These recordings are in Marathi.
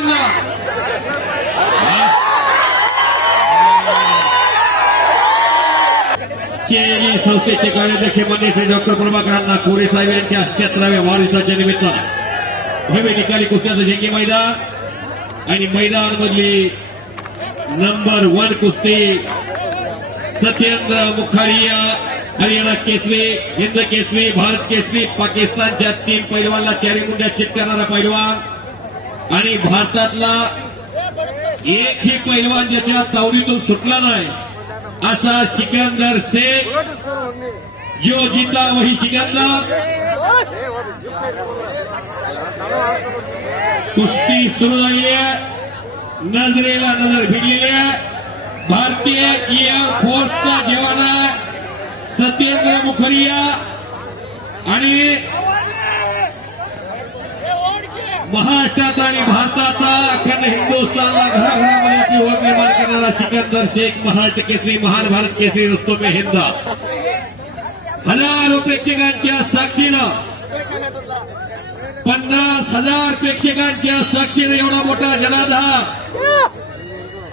शिकंदर केली संस्थेचे कार्याध्यक्ष माननीय श्री डॉक्टर प्रभाकरांना कोरे साहेब यांच्या 78व्या वाढदिवसाच्या निमित्तानं भव्य निकाली कुस्त्याचं जंगी मैदान आणि मैदान मधली नंबर 1 कुस्ती सत्येंद्र मुखारिया हरियाणा केसरी हिंद केसरी भारत केसरी पाकिस्तानच्या 3 पैलवानला चारी मुंड्यात चित करणारा पैलवान आणि भारतातला एकही पैलवान ज्याच्या तावडीतून सुटला नाही असा सिकंदर शेख जो जीता वही सिकंदर कुस्ती सुरू झाली आहे नजरेला नजर भिडलेली आहे भारतीय एअर फोर्सचा जवान सत्येंद्र मुखरिया आणि महाराष्ट्रात आणि भारताचा अखंड हिंदुस्थानला घराघरामध्ये ओळख निर्माण करणारा सिकंदर शेख महाराष्ट्र केसरी महान भारत केसरी रस्तो में हिंद हजारो प्रेक्षकांच्या साक्षीनं 50,000 प्रेक्षकांच्या साक्षीनं एवढा मोठा जनाधार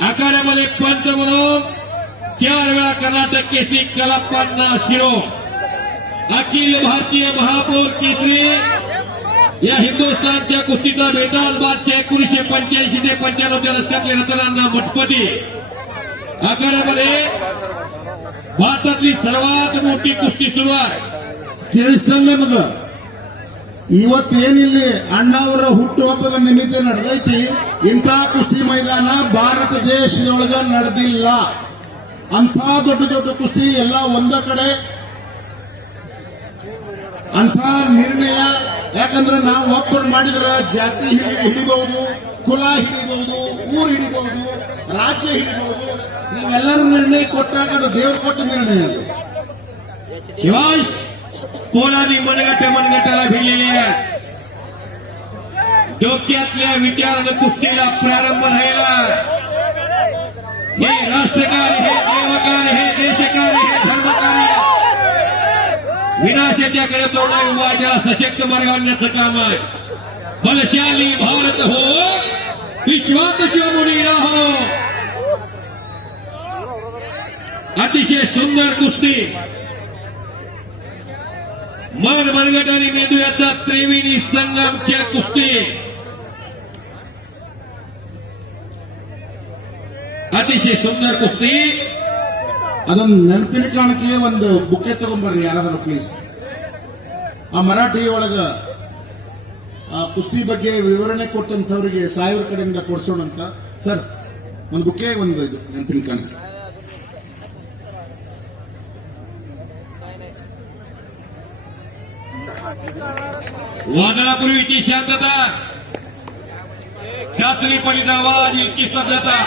आखाड्यामध्ये पंच म्हणून 4 वेळा कर्नाटक केसरी कलाप्पांना शिरो अखिल भारतीय महापौर केसरी या हिंदुस्थानच्या कुस्तीचा बेताज बादशाह 1985 ते 95च्या दशकातले रतनांना मठपती आखाड्यामध्ये भारतातली सर्वात मोठी कुस्ती सुरू आहे ಕೇಳಿಸ್ತಲ್ಲ ಮಗ ಇವತ್ತೇನಿಲ್ಲಿ ಅಣ್ಣವರ ಹುಟ್ಟುಹಬ್ಬದ ನಿಮಿತ್ತ ನಡೆದೈತಿ ಇಂಥ ಕುಸ್ತಿ ಮೈದಾನ ಭಾರತ ದೇಶದೊಳಗ ನಡೆದಿಲ್ಲ ಅಂಥ ದೊಡ್ಡ ದೊಡ್ಡ ಕುಸ್ತಿ ಎಲ್ಲ ಒಂದ ಕಡೆ ಅಂಥ ನಿರ್ಣಯ ಯಾಕಂದ್ರೆ ನಾವು ಒಬ್ಬರು ಮಾಡಿದ್ರೆ ಜಾತಿ ಹಿಡಿಬಹುದು ಕುಲ ಹಿಡಿಬಹುದು ಊರು ಹಿಡಿಬಹುದು ರಾಜ್ಯ ಹಿಡಿಬಹುದು ನೀವೆಲ್ಲರೂ ನಿರ್ಣಯ ಕೊಟ್ಟಾಗ ಅದು ದೇವರು ಕೊಟ್ಟ ನಿರ್ಣಯ ಅದು शिवाश पोलादी मनगटाला भिडलेले आहेत डोक्यातल्या विचारानं कुस्तीला प्रारंभ झालेला हे राष्ट्रकार्य हे देवकार्य हे देशकार्य हे धर्मकार्य विनाशाच्याकडे तोडा उभा ज्याला सशक्त मार्ग आणण्याचं काम आहे बलशाली भारत हो विश्वात शिवमुनी राहो अतिशय सुंदर कुस्ती मन मनगट आणि मेंदू याचा त्रिवेणी संगम खेळ कुस्ती अतिशय सुंदर कुस्ती ಅದನ್ನ ನೆನಪಿನ ಕಾರಣಕ್ಕೆ ಒಂದು ಬುಕ್ಕೆ ತಗೊಂಡ್ಬರ್ರಿ ಯಾರಾದ್ರೂ ಪ್ಲೀಸ್ ಆ ಮರಾಠಿ ಒಳಗ ಆ ಕುಸ್ತಿ ಬಗ್ಗೆ ವಿವರಣೆ ಕೊಟ್ಟಂತವರಿಗೆ ಸಾಹೇಬ್ರ ಕಡೆಯಿಂದ ಕೊಡ್ಸೋಣ ಅಂತ ಸರ್ ಒಂದು ಬುಕ್ಕೆ ಒಂದು ಇದು ನೆನಪಿನ ಕಾರಣಕ್ಕೆ वादळापूर्वीची शांतता शास्त्री पडित आवाज इतकी स्तब्धता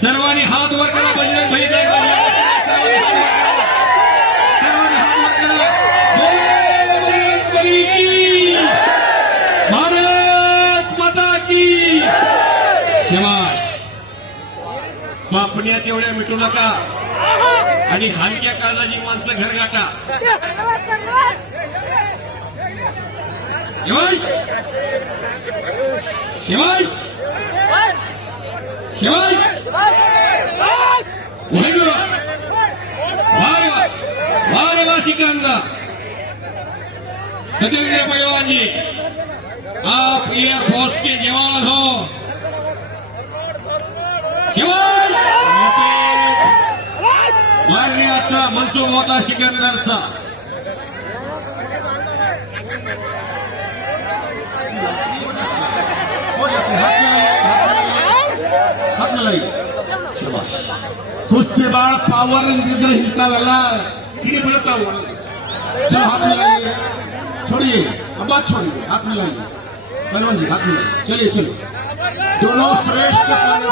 सर्वांनी हात वर करा बजरंग भाई सर्वांनी हात वर करा बजरंग बली की भारत माता की शबाश पापण्यात एवढ्या मिटू नका आणि हलक्या काळजाची माणसं घर गाठा शिवाश शिवाश शिवाश वारे वा सिकंदर सत्येंद्र पहलवान जी आप एयर फोर्स के जवान हो शिवाश मारण्याचा मनसूब होता सिकंदरचा ಕುಸ್ತಿ ಬಾಳ ಪವರ್ ಅಂದಿದ್ರೆ ಇಂಥವೆಲ್ಲ ಹಿಡಿ ಬೀಳ್ತಾವ हाथ मिलाइए छोड़िए अब बात छोड़िए हाथ मिलाइए पहलवान जी हाथ मिलाइए चलिए चलिए दोनों श्रेष्ठ पहलवान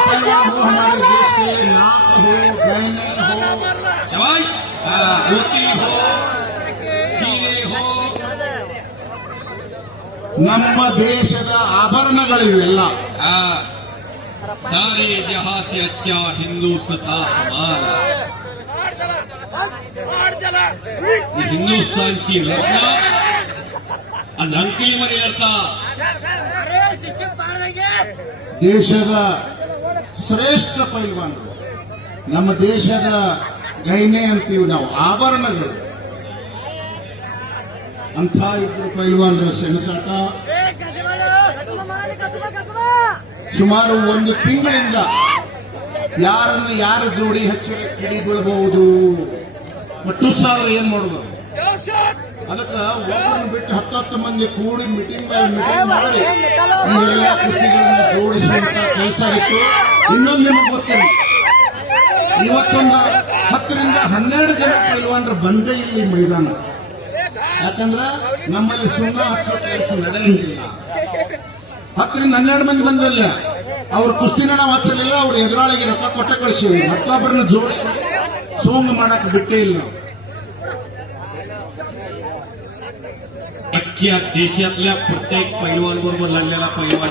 हो हमारे देश के नाक हो गहने हो शबाश मोती हो हीरे हो ನಮ್ಮ ದೇಶದ ಆಭರಣಗಳಿವೆಲ್ಲ सारे जहां से अच्छा हिंदुस्तान हमारा हिंदुस्तानची रत्न आज अंकलीमध्ये येतात ದೇಶದ ಶ್ರೇಷ್ಠ ಪೈಲ್ವಾನರು, ನಮ್ಮ ದೇಶದ ಗೈನೆ ಅಂತೀವಿ ನಾವು, ಆಭರಣಗಳು. ಅಂಥ ಇಬ್ಬರು ಪೈಲ್ವಾನರ ಸೆಣಸಾಟ ಸುಮಾರು ಒಂದು ತಿಂಗಳಿಂದ ಯಾರನ್ನು ಯಾರ ಜೋಡಿ ಹಚ್ಚಿ ಕಿಡಿ ಬೀಳಬಹುದು, ಟುಸ್ ಆದ್ರೆ ಏನ್ ಮಾಡೋದು? ಅದಕ್ಕೆ ಒಬ್ಬರನ್ನು ಬಿಟ್ಟು 10 ಮಂದಿ ಕೂಡಿ ಮೀಟಿಂಗ್ ಮಾಡಿ ಎಲ್ಲ ಕುಸ್ತಿಗಳನ್ನ ಜೋಡಿಸುವಂತ ಕೆಲಸ ಆಗಿತ್ತು. ಇನ್ನೊಂದು ನಿಮಗೆ ಗೊತ್ತಿಲ್ಲ, ಇವತ್ತೊಂದು 10 ರಿಂದ 12 ಜನ ಪೈಲ್ವಾನರು ಬಂದೇ ಇಲ್ಲಿ ಮೈದಾನ. ಯಾಕಂದ್ರೆ ನಮ್ಮಲ್ಲಿ ಸುಣ್ಣ ಹಚ್ಚೋ ಕೆಲಸ ನಡೆಯಂಗಿಲ್ಲ. 10 ರಿಂದ 12 ಮಂದಿ ಬಂದಲ್ಲ, ಅವ್ರ ಕುಸ್ತಿನ ನಾವು ಹಚ್ಚಲಿಲ್ಲ, ಅವ್ರ ಎದುರಾಳಿಗೆ ರೊಕ್ಕ ಕೊಟ್ಟ ಕಳಿಸಿವಿ. ಮತ್ತೊಬ್ಬರನ್ನ ಜೋಡಿಸಿ ಸೋಂಗ್ ಮಾಡಕ್ ಬಿಟ್ಟೇ ಇಲ್ಲ. अख्ख्या देशातल्या प्रत्येक पैलवान बरोबर लढलेला पैलवान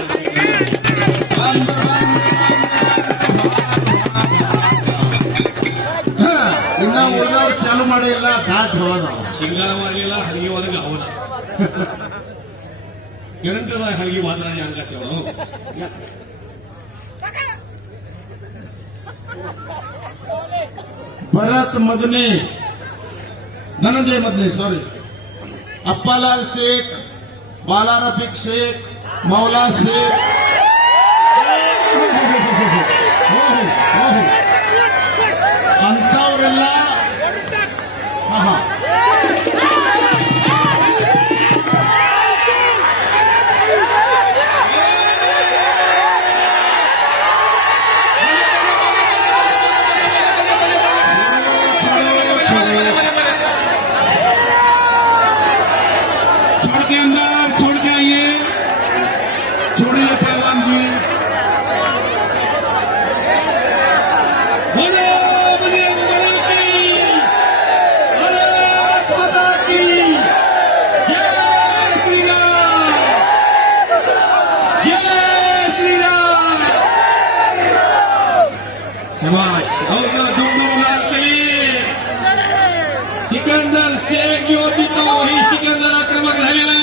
ಇನ್ನ ಉಳಿದವ್ರು ಚಾಲು ಮಾಡಿಲ್ಲ, ದಾಟ್ ಹೋದ शिंगाला मारलेला हलगीवाला गावला निरंतर हलगी वादळाच्या अंगात ठेवलं. भरत मदने, धनंजय मदने, सॉरी, अप्पालाल शेख, बाला रफीक शेख, मौला शेख, ಅಂತವರೆಲ್ಲ छोड़ के आइए, छोड़िए पहलवान जी. बोलो बजरंग बली की, भारत माता की जय श्री राम, जय श्री राम. शाबाश. और दोनों लाल किले सिकंदर शेख जो होता वही सिकंदर आक्रमक झालेला.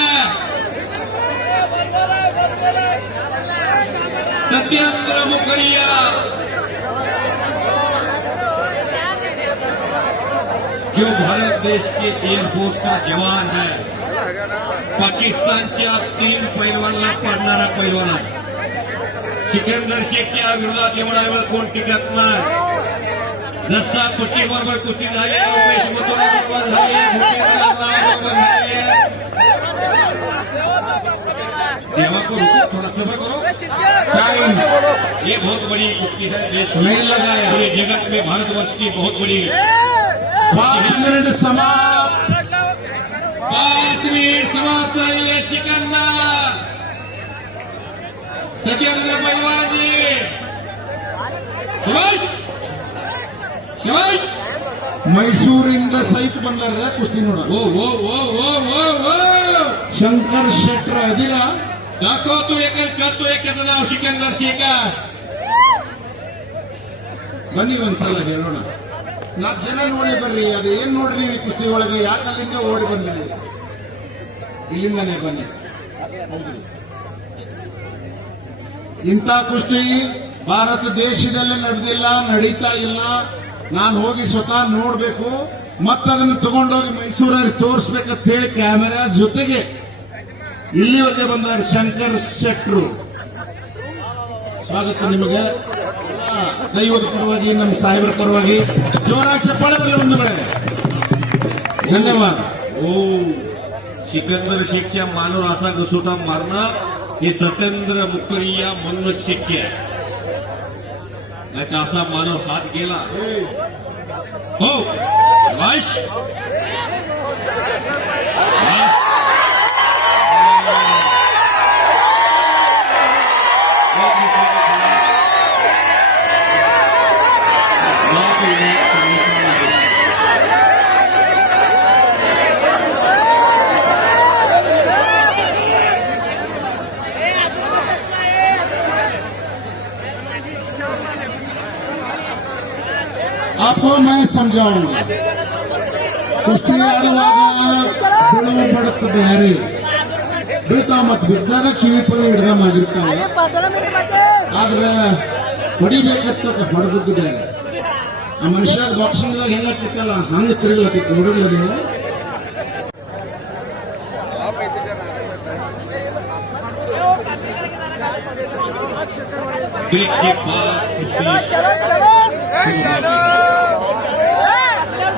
सत्येंद्र मुखरिया जो भारत देश के एयरफोर्स का जवान है, पाकिस्तानच्या 3 पैलवानला पडणारा पैलवान आहे. सिकंदर शेखच्या विरोधात एवढा वेळ कोण टिकत नाही. रस्सा पट्टी बरोबर कुस्ती झाली, उमेश मथुरा बरोबर झाली, भूपेंद्र बरोबर झाली. देवा को थोड़ा सब्र करो. ये बहुत बड़ी कुश्ती है, देश नहीं लगाया. पूरे जगत में भारतवर्ष की बहुत बड़ी 5 मिनिट समाप्त. 5 मिनिट समाप्त झालेले. सिकंदर सत्येंद्र पैलवान जी शाबाश शाबाश. ಮೈಸೂರಿಂದ ಸಹಿತ ಬಂದಾರ ಕುಸ್ತಿ ನೋಡ. ओ ओ ओ ओ ओ ओ ಶಂಕರ್ ಶೆಟ್ರ ಅದಿರ दाखवतो एक करतो एकाचं नाव सिकंदर शेख. ಬನ್ನಿ ಒಂದ್ಸಲ ಹೇಳೋಣ. 4 ಜನ ನೋಡಿ ಬರ್ರಿ. ಅದು ಏನ್ ನೋಡ್ರಿ ಈ ಕುಸ್ತಿ ಒಳಗೆ? ಯಾಕೆ ಅಲ್ಲಿಂದ ಓಡಿ ಬಂದ್ರಿ? ಇಲ್ಲಿಂದಾನೆ ಬನ್ನಿ. ಇಂಥ ಕುಸ್ತಿ ಭಾರತ ದೇಶದಲ್ಲಿ ನಡೆದಿಲ್ಲ, ನಡೀತಾ ಇಲ್ಲ. ನಾನು ಹೋಗಿ ಸ್ವತಃ ನೋಡ್ಬೇಕು, ಮತ್ತದನ್ನು ತಗೊಂಡೋಗಿ ಮೈಸೂರಲ್ಲಿ ತೋರಿಸ್ಬೇಕಂತ ಹೇಳಿ ಕ್ಯಾಮೆರಾ ಜೊತೆಗೆ ಇಲ್ಲಿವರೆಗೆ ಬಂದ ಶಂಕರ್ ಶೆಟ್ರು, ಸ್ವಾಗತ ನಿಮಗೆ. ದೈವದ ಪರವಾಗಿ, ನಮ್ಮ ಸಾಹೇಬರ ಪರವಾಗಿ ಜೋರಾಗಿ ಚಪ್ಪಾಳೆ ಬರಲಿ ಬಂಧುಗಳೇ. धन्यवाद. ओ सिकंदर शेखच्या मानव असा घसोटा मारणं हे सत्येंद्र मुखरिया म्हणूनच शक्य आहे. असा मानव हात गेला हो वाश. आपको मैं समझाऊंगा. ಕುಸ್ತಿ ಆಡುವಾಗ ಸುಳುವು ಪಡುತ್ತದೆ ಯಾರೇ ಬೀಳ್ತಾವ ಮತ್ತೆ ಬಿದ್ದಾಗ ಕಿವಿ ಪರಿ ಹಿಡ್ದಂಗಾಗಿರ್ತಾವೆ ಆದ್ರೆ ಹೊಡಿಬೇಕಂತ ಹೊಡೆದಿದ್ದಾರೆ ಆ ಮನುಷ್ಯ ಬಾಕ್ಸಿಂಗ್ದಾಗ ಹೆಂಗತ್ತಿತ್ತಲ್ಲ ಹಂಗೆ ತಿರುಗ್ಲತ್ತಿತ್ತು ನೋಡಿಲ್ಲ ನೀವು ब्रेक के बाद कुस्ती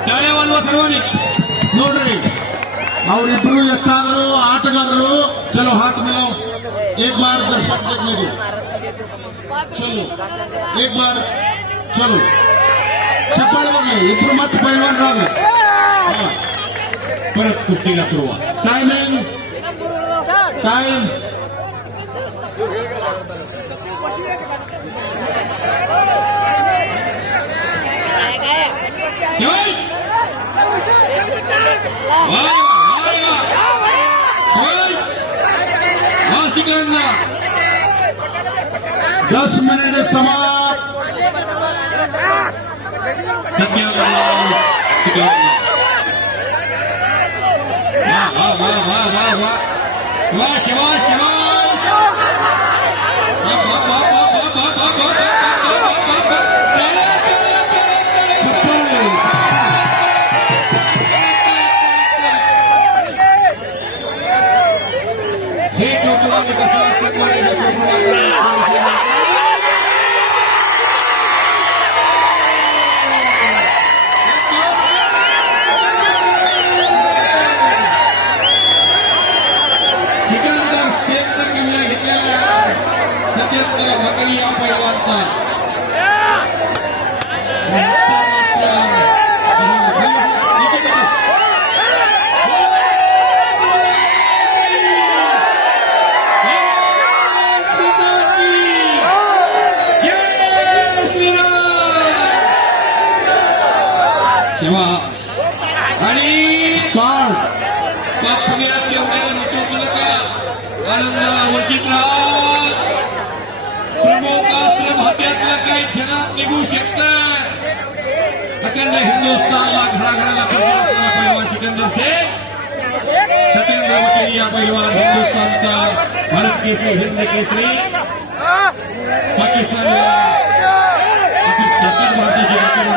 टाळ्या वाजवा सर्वांनी ನೋಡ್ರಿ ಅವರಿಬ್ರು ಎಷ್ಟಾದ್ರು ಆಟಗಾರರು ಚಲೋ हाथ मिलाओ एक बार दर्शक देखने दो चलो एक बार चलो चप्पाಳೆ बघले इब्ರು ಮತ್ತೆ पैलवान परत कुस्तीला सुरुवात टाइमिंग टाइम शिवाश सिकंदर 10 मिनिट समाप्त शिवाश हे जोतवाने कसा सिकंदर सेंटर किल्ला घेतलेला सत्येंद्र मकरी या पैलवानचा शिवाश आणि पुण्यात एवढ्या मिटवू नका आनंद वंचित राहत प्रमुखास्त्र भात्यातलं काही क्षणात निघू शकतं अखंड हिंदुस्थानला घराघराला पैलवान सिकंदर शेख सत्येंद्र वकील या पैलवान हिंदुस्थानचा भारत केसरी हिंद केसरी पाकिस्तानला भारताची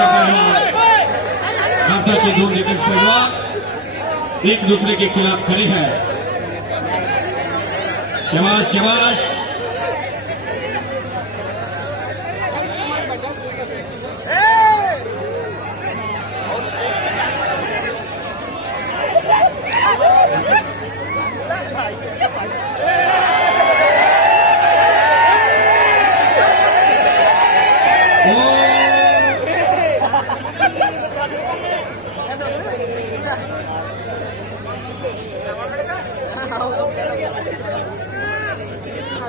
पैलवान भारताचे दोन लेटेस्ट पैलवान एक दूसरे के खिलाफ खड़े हैं शाबाश शाबाश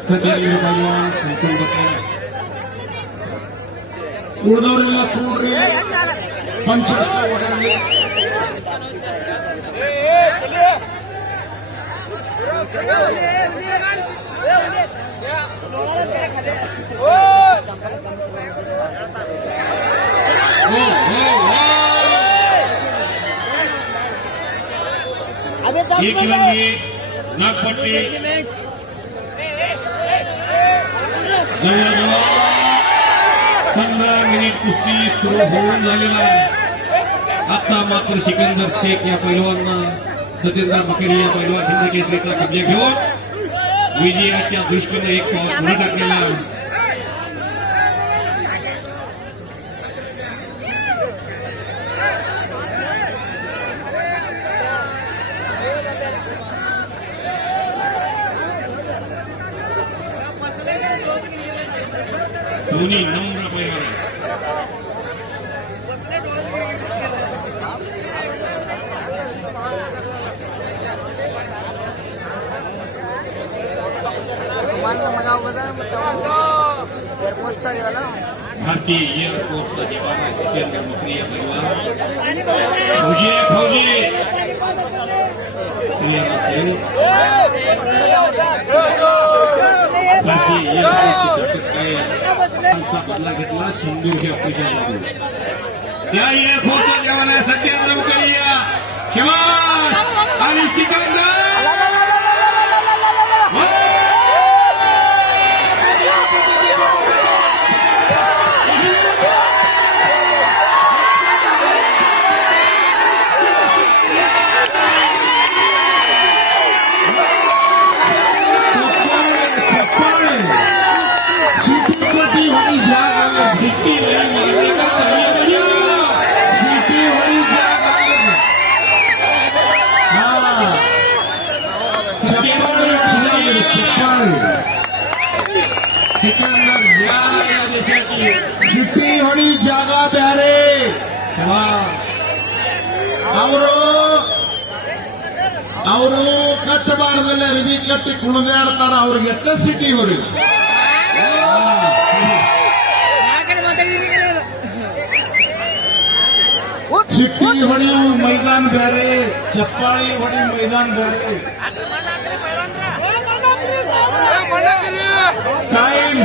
सगळे पैलवान संपून बसले उडदवलेला पूर्ण पंच वगैरे एक लंगी नागपट्टी जवळजवळ 15 मिनिट कुस्ती सुरू होऊन झालेला आहे आता मात्र सिकंदर शेख या पैलवांना सत्येंद्र मकरी या पैलवान हिंद केसरीचा कब्जा घेऊन विजयाच्या दृष्टीने एक पाऊल पुढे टाकलेला आहे दोन्ही नम्र पैलवान भारतीय एअरफोर्सचा जवान आहे सत्येंद्र मकरी या पैलवान फौजी भारतीय एअरफोर्सचा बदला घेतला सिंदूर हे ऑफिसरमधून त्या एअरफोर्सचा जवान आहे सत्येंद्र मकरी शिवाश आणि सिकंदर वर्षाची ಸಿಟಿ ಹೊಡಿ ಜಾಗ ಬ್ಯಾರೆ ಅವರು ಕಟ್ಟಬಾರದಲ್ಲ ಅರಿವಿ ಕಟ್ಟಿ ಕುಣಿದಾಡ್ತಾರ ಅವ್ರಿಗೆ ಎತ್ತ ಸಿಟಿ ಹೊಡಿ ಸಿಟಿ ಹೊಡೆಯುವ ಮೈದಾನ ಬೇರೆ ಚಪ್ಪಾಳಿ ಹೊಡೆಯುವ ಮೈದಾನ ಬೇರೆ ಟೈಮ್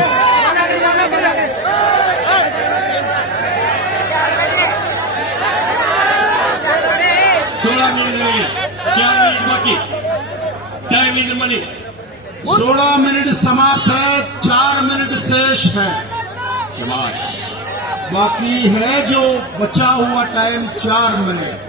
16 मिनिट झाले 4 मिनिट बाकी टाइम इज मनी 16 मिनट समाप्त है 4 मिनट शेष है शाबाश बाकी है जो बचा हुआ टाइम 4 मिनट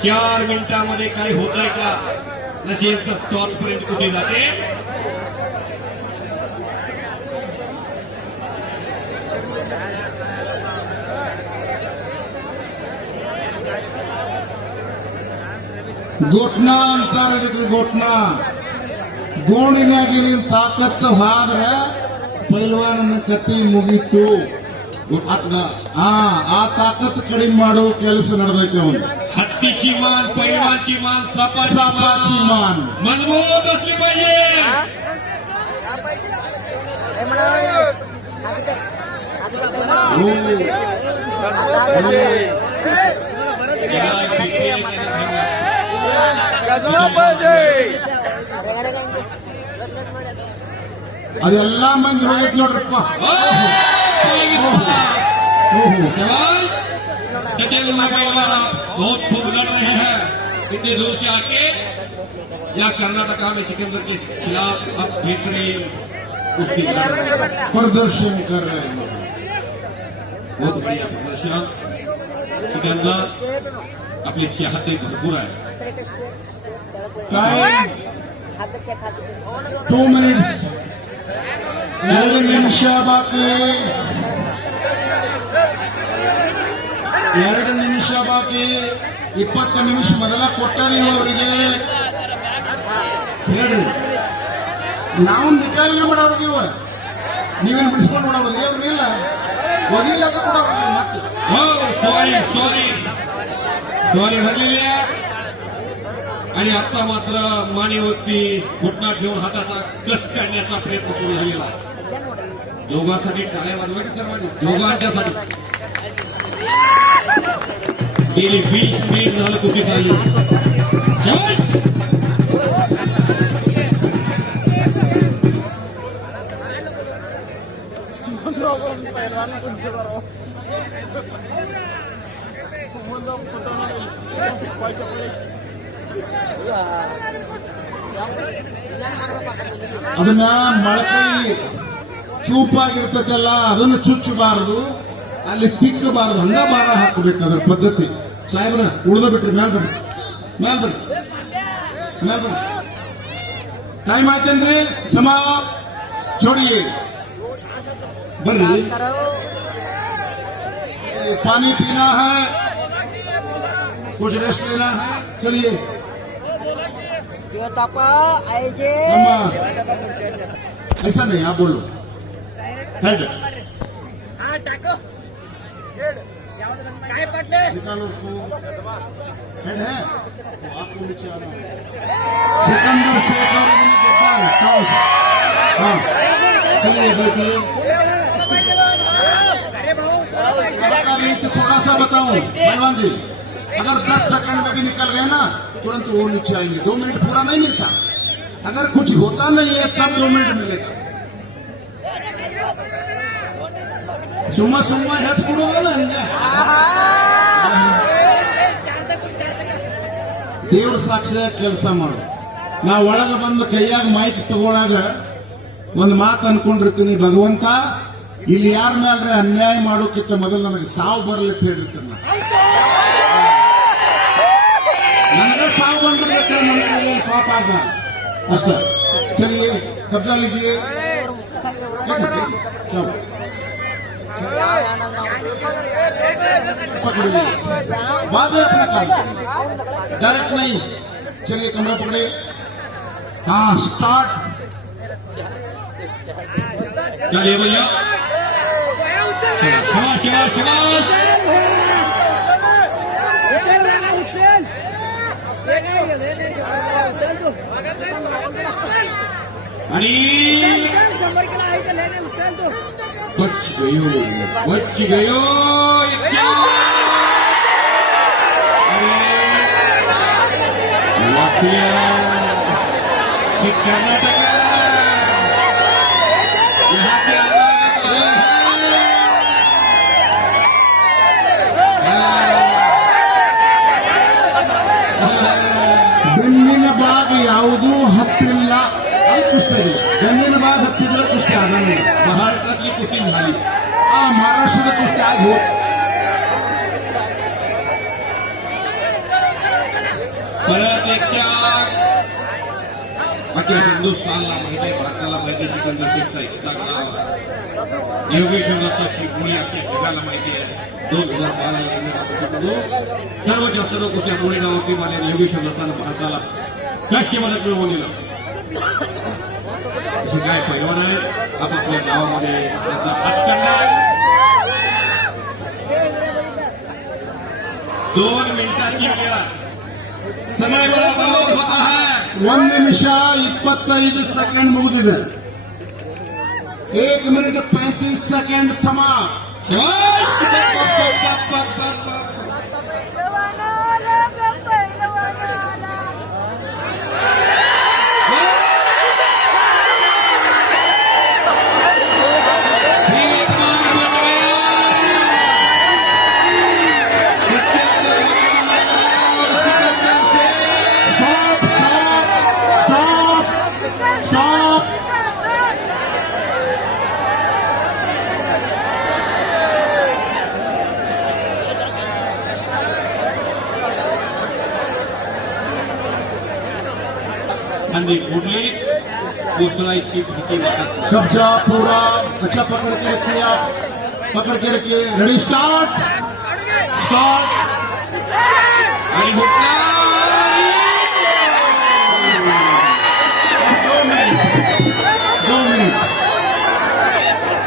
चार मिनिटांमध्ये काही होत आहे का नसेल तर टॉस पर्यंत कुठे जाते ಗೋಟ್ನಾ ಅಂತಾರೆ ಇದಕ್ಕೆ ಗೋಟ್ನಾ ಗೋಣಿನಾಗಿ ನೀನ್ ತಾಕತ್ತು ಹಾದ್ರೆ ಪೈಲ್ವಾನನ ಕತ್ತಿ ಮುಗೀತು ಆ ತಾಕತ್ತು ಕಡಿಮೆ ಮಾಡೋ ಕೆಲಸ ನಡೆದೈತೆ ಅವನು हत्तीची मान पैलवानची मान सापाची मान मजबूत असली पाहिजे ಅದೆಲ್ಲ ಮಂದಿ ಹೋಗೈತೆ ನೋಡ್ರಪ್ಪ शाबाश सचिन पहलवान बहुत खूब लड़ रहे हैं इतने दूर से आके या कर्नाटका में सिकंदर के खिलाफ अब बेहतरीन कुश्ती प्रदर्शन कर रहे हैं बहुत बढ़िया प्रदर्शन सिकंदर अपने चाहते भरपूर है टाइम 2 मिनट्स 2 ನಿಮಿಷ ಬಾಕಿ 2 ನಿಮಿಷ ಬಾಕಿ 20 ನಿಮಿಷ ಮೊದಲ ಕೊಟ್ಟರೆ ಅವರಿಗೆ ಹೇಳ್ರಿ ನಾವು ನಿಕಾಲನೆ ಮಾಡೋದಿವ ನೀವೇನು ಬಿಡಿಸ್ಕೊಂಡು ಮಾಡೋದಿಲ್ಲ ಅವ್ರನ್ನಿಲ್ಲ ಒದಿಲ್ಲ ಕೂಡ ಮತ್ತೆ हो सॉरी भरलेली आहे आणि आता मात्र मानेवरती घुटणा ठेवून हाताचा कस काढण्याचा प्रयत्न सुरू झालेला आहे दोघांसाठी टाळ्या वाजवा की सर्वांनी दोघांच्यासाठी गेली 20 मिनिट झालं कुठे चालली शाबास ಅದನ್ನ ಮೊಳಕೈ ಚೂಪಾಗಿರ್ತದಲ್ಲ ಅದನ್ನು ಚುಚ್ಚಬಾರದು ಅಲ್ಲಿ ತಿಕ್ಕಬಾರದು ಹಂಗ ಬಾರ ಹಾಕಬೇಕು ಅದ್ರ ಪದ್ಧತಿ ಸಾಹೇಬ್ರ ಉಳ್ದ ಬಿಟ್ರಿ ಮ್ಯಾಲ್ ಬರ್ರಿ ಟೈಮ್ ಆಯ್ತೇನ್ರಿ ಸಮಾ ಜೋಡಿ ಬರ್ರಿ पानी पीना है कुछ रेस्ट लेना है चलिए अम्मा ऐसा नहीं आप बोलो हेड निकालो उसको हेड है तो आपको नीचे आना सिकंदर शेखर गद्दार टॉस हाँ चलिए बैठिए थोड़ा सा बताऊं पहलवान जी अगर 10 सेकंड में भी निकल गए ना तुरंत वो नीचे आएंगे 2 मिनट पूरा नहीं मिलता अगर कुछ होता नहीं है तब 2 मिनट मिलेगा ಸುಮ್ಮ ಹೆಚ್ಚಿಬಿಡೋದಲ್ಲ ಹಂಗೆ ದೇವ್ರ ಸಾಕ್ಷಿಯಾಗಿ ಕೆಲಸ ಮಾಡು ನಾ ಒಳಗೆ ಬಂದು ಕೈಯಾಗ ಮಾಹಿತಿ ತಗೊಳಾಗ ಒಂದು ಮಾತು ಅನ್ಕೊಂಡಿರ್ತೀನಿ ಭಗವಂತ ಇಲ್ಲಿ ಯಾರ ಮೇಲೆ ಅನ್ಯಾಯ ಮಾಡೋಕ್ಕಿಂತ ಮೊದಲು ನನಗೆ ಸಾವು ಬರಲಿ ಅಂತ ಹೇಳಿರ್ತೀನಿ ನನಗೆ ಸಾವು ಬಂದ್ರೆ ನನಗೆ ಪಾಪ ಆಗ अच्छा चलिए कब्जा लीजिए क्या हुआ? पकड़िए बाद में अपना काम करिए डायरेक्ट नहीं चलिए कमरा पकड़े हाँ स्टार्ट चलिए भैया शाबाश शाबाश शाबाश आणि बच गयो इतक्या हे कर्नाटक यहाँ के ಬೆನ್ನಿನ ಭಾಗ ಯಾವುದು ಹತ್ತಿಲ್ಲ ಅದು ಕುಸ್ತಿ ಬೆನ್ನಿನ ಭಾಗ ಹತ್ತಿದ್ರೆ ಕುಸ್ತಿ ಆಗಲ್ಲ महाराष्ट्रातली कुस्ती झाली ಆ ಮಹಾರಾಷ್ಟ್ರದ ಕುಸ್ತಿ ಆಗಿ ಹೋಗ್ परत एकच्या बाकी हिंदुस्थानला माहिती भारताला माहिती सिकंदर शेखचा चांगला योगेश्वर दत्ताची गोळी आपल्या जगाला माहिती आहे 2012 सर्वच्या सर्व कुस्त्या मुळे नावाची मानले योगेश्वर दत्तानं भारताला कशी मदत मिळवून दिलं असे काय पैलवान आहे आपापल्या गावामध्ये त्यांचा हातखंडा 2 मिनिटाची वेळ समय बरोबर होता है 1 ನಿಮಿಷ 25 ಸೆಕೆಂಡ್ ಮುಗಿದಿದೆ 1 ಮಿನಿಟ್ 35 ಸೆಕೆಂಡ್ ಸಮ आणि कुठली कोसळायची भीती वाटत नाही. कब्जा पूरा अच्छा पकड़ के रखिए आप पकड़ के रखिए रेडी स्टार्ट स्टार्ट आणि हुक्का 2 मिनिट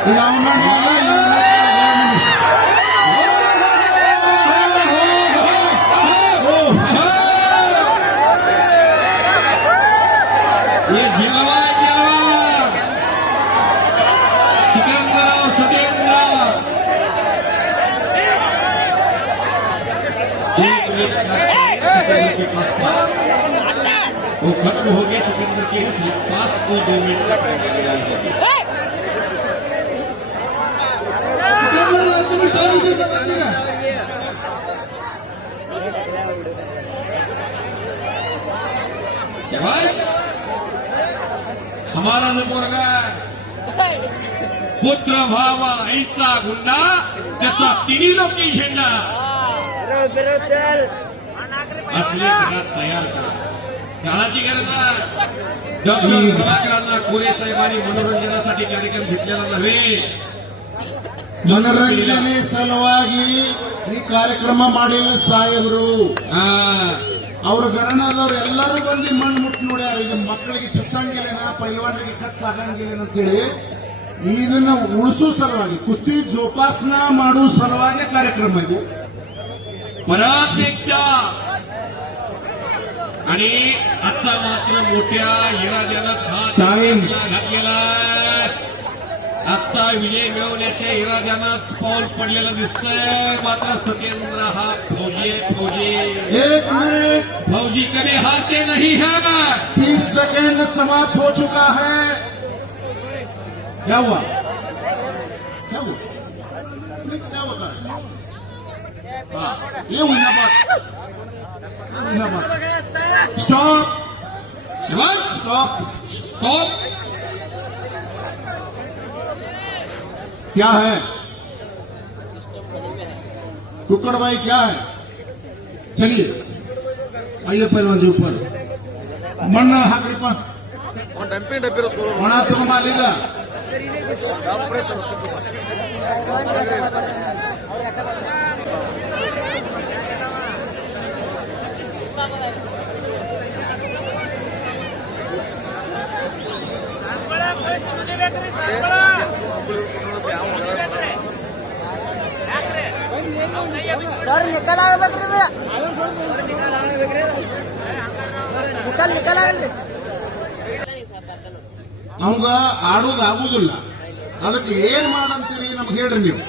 लावणार ये जिलवा सिकंदर सतेंद्र 1 मिनट सिकंदर के पास था वो खत्म हो गया सिकंदर के पास को 2 मिनट तक शाबाश हमारा जो पोरगा पुत्र व्हावा ऐसा गुंडा त्याचा तिन्ही लोकी झेंडा असले घरात तयार करा काळाची गरज आहे डॉक्टर प्रभाकरांना कोरे साहेबांनी मनोरंजनासाठी कार्यक्रम घेतलेला नव्हे ಮನರಂಜನೆ ಸಲುವಾಗಿ ಈ ಕಾರ್ಯಕ್ರಮ ಮಾಡಿಲ್ಲ ಸಾಹೇಬರು ಅವ್ರ ಗಣನದವ್ರು ಎಲ್ಲರೂ ಬಂದು ಮಣ್ಣು ಮುಟ್ಟು ನೋಡ್ಯಾರ ಈಗ ಮಕ್ಕಳಿಗೆ ಚುಚ್ಚಂಗಿಲ್ಲ ಪೈಲ್ವಾನರಿಗೆ ಖರ್ಚು ಆಗಂಗಿಲ್ಲ ಅಂತೇಳಿ ಇದನ್ನ ಉಳಿಸೋ ಸಲುವಾಗಿ ಕುಸ್ತಿ ಜೋಪಾಸನಾ ಮಾಡುವ ಸಲುವಾಗಿ ಕಾರ್ಯಕ್ರಮ ಇದು परत एकच्या आणि आता मात्र मोठ्या इराद्यानं हात Time. घातलेला आता विजय मिळवण्याच्या इराद्यानंच पाऊल पडलेलं दिसतंय मात्र सत्येंद्र हा फौजी आहे फौजी 1 मिनट फौजी कभी हारते नहीं है ना 30 सेकेंड समाप्त हो चुका है क्या हुआ क्या हुआ नहीं, क्या होता है हाँ, ये हुई ना बात स्टॉप शिवास स्टॉप टॉप क्या है कुकड़ भाई क्या है चलिए आइए पहलवान जी ऊपर मन्ना हाकरी पर ಒಣ ತಗೊಂಬ ಅಲ್ಲಿಂದ ಸರ್ ನಿಕಲ್ ಆಗಬೇಕ್ರಿ ನಿಕಲ್ ಆಗಲ್ರಿ ಅವಂಗ ಆಡೋದು ಆಗುದಿಲ್ಲ ಅದಕ್ಕೆ ಏನ್ ಮಾಡಂತೀರಿ ನಮ್ಗೆ ಹೇಳ್ರಿ ನೀವು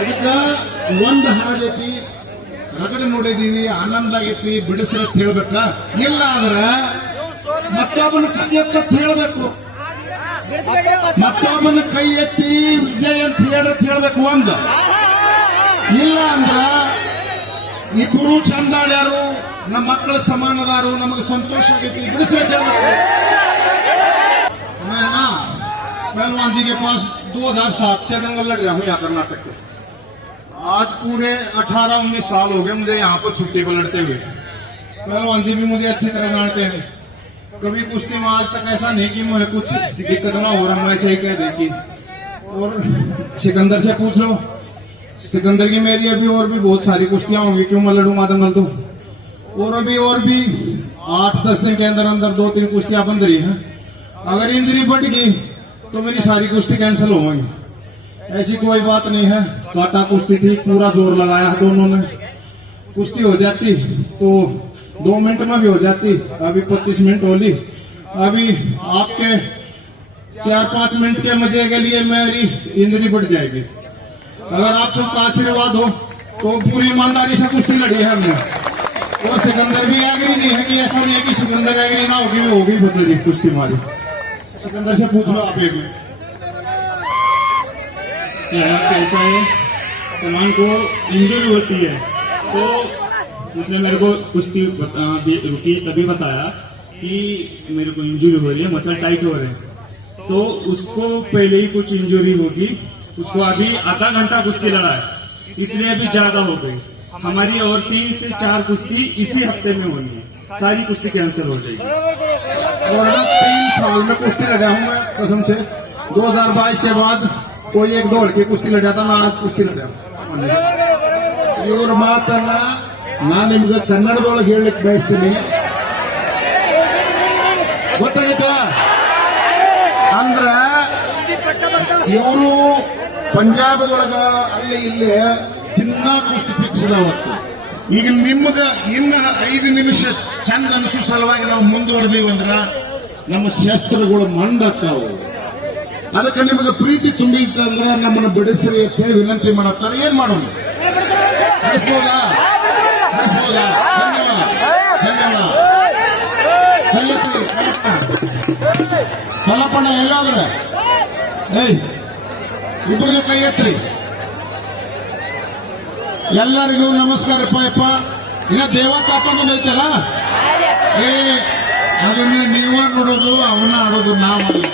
ಅದಕ್ಕ ಒಂದ್ ಹಾಡೈತಿ ರಗಡೆ ನೋಡಿದೀವಿ ಆನಂದ ಆಗೈತಿ ಬಿಡಿಸ್ರತ್ ಹೇಳ್ಬೇಕ ಇಲ್ಲ ಆದ್ರ ಮತ್ತೊಬ್ಬನ ಕೈ ಎತ್ತ ಹೇಳ್ಬೇಕು ಮತ್ತೊಬ್ಬನ ಕೈ ಎತ್ತಿ ವಿಜಯ್ ಅಂತ ಹೇಳ್ಬೇಕು ಒಂದ್ ಇಲ್ಲ ಅಂದ್ರ ಇಬ್ರು ಚಂದಾಡ್ಯಾರು ನಮ್ಮ ಮಕ್ಕಳ ಸಮಾನದಾರು ನಮಗೆ ಸಂತೋಷ ಆಗೈತಿ बिड़सरत मैं ना पहलवान जी के पास 2007 से दंगल लड़ रहा हूँ यहाँ कर्नाटक के आज पूरे 18-19 साल हो गए मुझे यहाँ पर छुट्टी पर लड़ते हुए पहलवान जी भी मुझे अच्छी तरह जानते हैं कभी कुश्ती में आज तक ऐसा नहीं कि मुझे कुछ दिक्कत ना हो रहा मैं सही कह देखी और सिकंदर से पूछ लो सिकंदर की मेरी अभी और भी बहुत सारी कुश्तियां होंगी क्यों मैं लड़ूंगा दंगल तो और भी 8-10 दिन के अंदर अंदर 2-3 कुश्तियां बंद रही हैं अगर इंजरी बढ़ गई तो मेरी सारी कुश्ती कैंसिल हो गई ऐसी कोई बात नहीं है काटा कुश्ती थी पूरा जोर लगाया दोनों ने कुश्ती हो जाती तो 2 मिनट में भी हो जाती अभी 25 मिनट होली अभी आपके 4-5 मिनट के मजे के लिए मेरी इंजरी बढ़ जाएगी अगर आप सबका आशीर्वाद हो तो पूरी ईमानदारी से कुश्ती लड़ी है हमने और सिकंदर भी एग्री नहीं है कि ऐसा नहीं है कि सिकंदर एग्री ना होगी बचेगी कुश्ती हमारी सिकंदर से पूछ लो आप एक कैसा है सलमान को इंजरी होती है तो उसने मेरे को कुश्ती रुकी तभी बताया कि मेरे को इंजरी हो रही है मसल टाइट हो रहे हैं तो उसको पहले ही कुछ इंजरी होगी उसको अभी आधा घंटा कुश्ती लड़ा है इसलिए अभी ज्यादा हो गई हमारी और 3 से 4 कुश्ती इसी हफ्ते में होनी है सारी कुश्ती कैंसिल हो जाएगी और 3 साल में कुश्ती लड़ा हूं मैं कसम से 2022 के बाद कोई एक दौड़ की कुश्ती लड़ा था मैं आज कुश्ती लड़ा ಇವ್ರ ಮಾತನ್ನ ನಾನು ನಿಮ್ಗೆ ಕನ್ನಡದೊಳಗೆ ಹೇಳಲಿಕ್ಕೆ ಬಯಸ್ತೀನಿ ಗೊತ್ತಾಗೈತಾ ಅಂದ್ರ ಇವರು ಪಂಜಾಬದೊಳಗ ಅಲ್ಲಿ ಇಲ್ಲಿ ದಿನ ಕುಸ್ತಿ ಫಿಕ್ಸ್ ಅವತ್ತು ಈಗ ನಿಮ್ಗ ಇನ್ನ 5 ನಿಮಿಷ ಚಂದ ಅನಿಸೋ ಸಲುವಾಗಿ ನಾವು ಮುಂದುವರೆದೀವಿ ಅಂದ್ರ ನಮ್ಮ ಶಸ್ತ್ರಗಳು ಮಂಡಕ್ಕಾವು ಅದಕ್ಕೆ ನಿಮಗೆ ಪ್ರೀತಿ ತುಂಬಿತ್ತಂದ್ರ ನಮ್ಮನ್ನು ಬಿಡಿಸ್ರಿ ಅಂತ ಹೇಳಿ ವಿನಂತಿ ಮಾಡತ್ತಾರೆ ಏನ್ ಮಾಡೋದು ಬಿಡಿಸ್ಬೋದಾ ಬಿಡಿಸ್ಬೋದಾ ಧನ್ಯವಾದ ಕಲ್ಲಪ್ಪಣ್ಣ ಎಲ್ಲಾದ್ರೆ ಏಯ್ ಇಬ್ಬರಿಗೆ ಕೈ ಎತ್ರಿ ಎಲ್ಲರಿಗೂ ನಮಸ್ಕಾರಪ್ಪ ಯಪ್ಪ ಇನ್ನ ದೇವ ಕಾಪಣ್ಣ ಐತಲ್ಲ ಏ ಅದನ್ನ ನೀವ ನೋಡೋದು ಅವನ್ನ ಆಡೋದು ನಾವಲ್ಲ